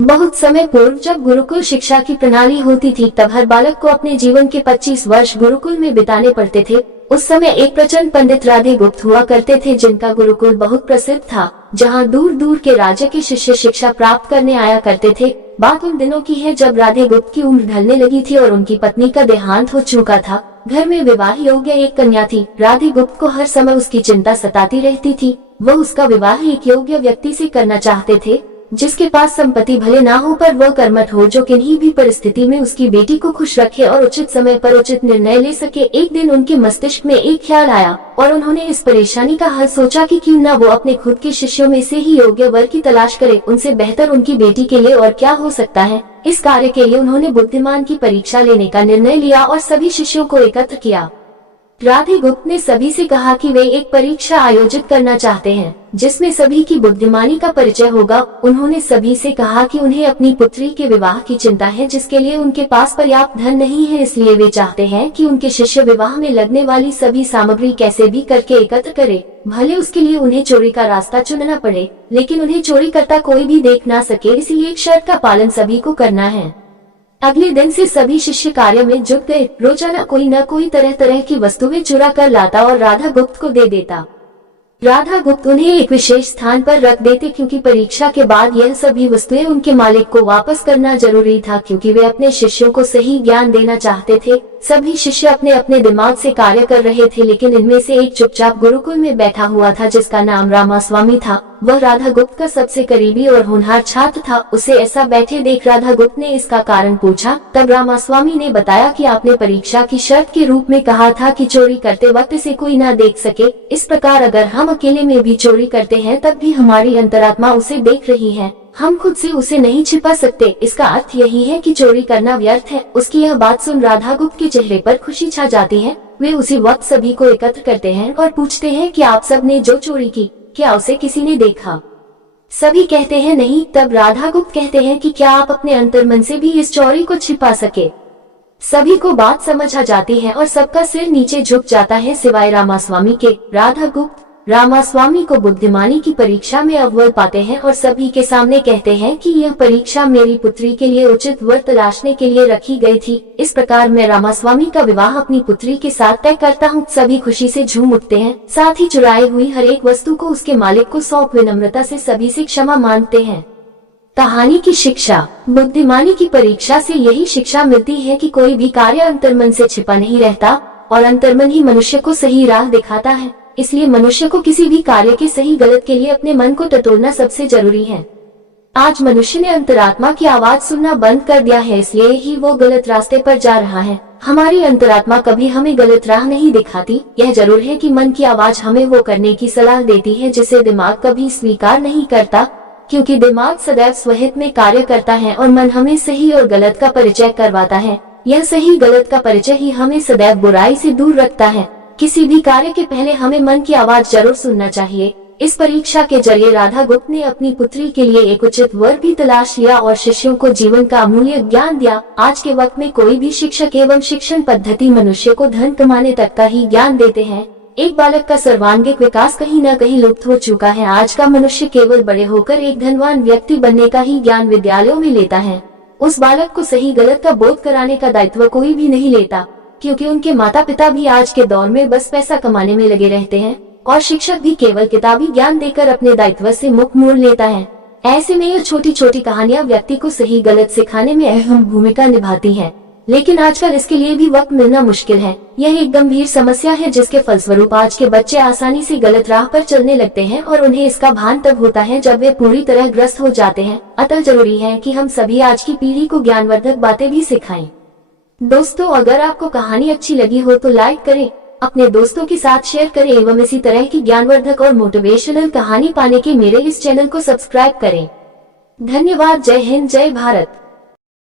बहुत समय पूर्व जब गुरुकुल शिक्षा की प्रणाली होती थी, तब हर बालक को अपने जीवन के 25 वर्ष गुरुकुल में बिताने पड़ते थे। उस समय एक प्रचंड पंडित राधे गुप्त हुआ करते थे, जिनका गुरुकुल बहुत प्रसिद्ध था, जहां दूर दूर के राज्य के शिष्य शिक्षा प्राप्त करने आया करते थे। बात उन दिनों की है जब राधे गुप्त की उम्र ढलने लगी थी और उनकी पत्नी का देहांत हो चुका था। घर में विवाह योग्य एक कन्या थी। राधे गुप्त को हर समय उसकी चिंता सताती रहती थी। वह उसका विवाह एक योग्य व्यक्ति से करना चाहते थे, जिसके पास संपत्ति भले ना हो पर वह कर्मठ हो, जो किन्हीं भी परिस्थिति में उसकी बेटी को खुश रखे और उचित समय पर उचित निर्णय ले सके। एक दिन उनके मस्तिष्क में एक ख्याल आया और उन्होंने इस परेशानी का हल सोचा कि क्यों न वो अपने खुद के शिष्यों में से ही योग्य वर की तलाश करे। उनसे बेहतर उनकी बेटी के लिए और क्या हो सकता है। इस कार्य के लिए उन्होंने बुद्धिमान की परीक्षा लेने का निर्णय लिया और सभी शिष्यों को एकत्र किया। राधे गुप्त ने सभी से कहा कि वे एक परीक्षा आयोजित करना चाहते हैं, जिसमें सभी की बुद्धिमानी का परिचय होगा। उन्होंने सभी से कहा कि उन्हें अपनी पुत्री के विवाह की चिंता है, जिसके लिए उनके पास पर्याप्त धन नहीं है। इसलिए वे चाहते हैं कि उनके शिष्य विवाह में लगने वाली सभी सामग्री कैसे भी करके एकत्र करे। भले उसके लिए उन्हें चोरी का रास्ता चुनना पड़े, लेकिन उन्हें चोरी करता कोई भी देख ना सके। इसलिए एक शर्त का पालन सभी को करना है। अगले दिन से सभी शिष्य कार्य में जुट गए। रोजाना कोई न कोई तरह तरह की वस्तुएं चुरा कर लाता और राधा गुप्त को दे देता। राधा गुप्त उन्हें एक विशेष स्थान पर रख देते, क्योंकि परीक्षा के बाद यह सभी वस्तुएं उनके मालिक को वापस करना जरूरी था, क्योंकि वे अपने शिष्यों को सही ज्ञान देना चाहते थे। सभी शिष्य अपने अपने दिमाग से कार्य कर रहे थे, लेकिन इनमें से एक चुपचाप गुरुकुल में बैठा हुआ था, जिसका नाम रामास्वामी था। वह राधा गुप्त का सबसे करीबी और होनहार छात्र था। उसे ऐसा बैठे देख राधा गुप्त ने इसका कारण पूछा। तब रामास्वामी ने बताया कि आपने परीक्षा की शर्त के रूप में कहा था कि चोरी करते वक्त इसे कोई ना देख सके। इस प्रकार अगर हम अकेले में भी चोरी करते हैं, तब भी हमारी अंतरात्मा उसे देख रही है। हम खुद से उसे नहीं छिपा सकते। इसका अर्थ यही है कि चोरी करना व्यर्थ है। उसकी यह बात सुन राधा गुप्त के चेहरे पर खुशी छा जाती है। वे उसी वक्त सभी को एकत्र करते हैं और पूछते हैं कि आप सब ने जो चोरी की, क्या उसे किसी ने देखा? सभी कहते हैं नहीं। तब राधा गुप्त कहते हैं कि क्या आप अपने अंतर्मन से भी इस चोरी को छिपा सके? सभी को बात समझ आ जाती है और सबका सिर नीचे झुक जाता है, सिवाय रामास्वामी के। राधा गुप्त रामास्वामी को बुद्धिमानी की परीक्षा में अव्वल पाते हैं और सभी के सामने कहते हैं कि यह परीक्षा मेरी पुत्री के लिए उचित वर तलाशने के लिए रखी गई थी। इस प्रकार मैं रामास्वामी का विवाह अपनी पुत्री के साथ तय करता हूँ। सभी खुशी से झूम उठते हैं। साथ ही चुराई हुई हर एक वस्तु को उसके मालिक को सौंप विनम्रता से सभी से क्षमा मांगते हैं। कहानी की शिक्षा। बुद्धिमानी की परीक्षा से यही शिक्षा मिलती है कि कोई भी कार्य अंतर्मन से छिपा नहीं रहता और अंतर्मन ही मनुष्य को सही राह दिखाता है। इसलिए मनुष्य को किसी भी कार्य के सही गलत के लिए अपने मन को टटोलना सबसे जरूरी है। आज मनुष्य ने अंतरात्मा की आवाज सुनना बंद कर दिया है, इसलिए ही वो गलत रास्ते पर जा रहा है। हमारी अंतरात्मा कभी हमें गलत राह नहीं दिखाती। यह जरूर है कि मन की आवाज हमें वो करने की सलाह देती है जिसे दिमाग कभी स्वीकार नहीं करता, क्योंकि दिमाग सदैव स्वहित में कार्य करता है और मन हमें सही और गलत का परिचय करवाता है। यह सही गलत का परिचय ही हमें सदैव बुराई से दूर रखता है। किसी भी कार्य के पहले हमें मन की आवाज जरूर सुनना चाहिए। इस परीक्षा के जरिए राधा गुप्त ने अपनी पुत्री के लिए एक उचित वर भी तलाश लिया और शिष्यों को जीवन का अमूल्य ज्ञान दिया। आज के वक्त में कोई भी शिक्षक एवं शिक्षण पद्धति मनुष्य को धन कमाने तक का ही ज्ञान देते हैं। एक बालक का सर्वांगीण विकास कहीं न कहीं लुप्त हो चुका है। आज का मनुष्य केवल बड़े होकर एक धनवान व्यक्ति बनने का ही ज्ञान विद्यालयों में लेता है। उस बालक को सही गलत का बोध कराने का दायित्व कोई भी नहीं लेता, क्योंकि उनके माता पिता भी आज के दौर में बस पैसा कमाने में लगे रहते हैं और शिक्षक भी केवल किताबी ज्ञान देकर अपने दायित्व से मुख मोड़ लेता है। ऐसे में यह छोटी छोटी कहानियां व्यक्ति को सही गलत सिखाने में अहम भूमिका निभाती हैं। लेकिन आजकल इसके लिए भी वक्त मिलना मुश्किल है। यह एक गंभीर समस्या है, जिसके फलस्वरूप आज के बच्चे आसानी से गलत राह पर चलने लगते हैं और उन्हें इसका भान तब होता है जब वे पूरी तरह ग्रस्त हो जाते हैं। अतः जरूरी है कि हम सभी आज की पीढ़ी को ज्ञानवर्धक बातें भी सिखाएं। दोस्तों, अगर आपको कहानी अच्छी लगी हो तो लाइक करें, अपने दोस्तों के साथ शेयर करें एवं इसी तरह की ज्ञानवर्धक और मोटिवेशनल कहानी पाने के मेरे इस चैनल को सब्सक्राइब करें। धन्यवाद। जय हिंद, जय भारत।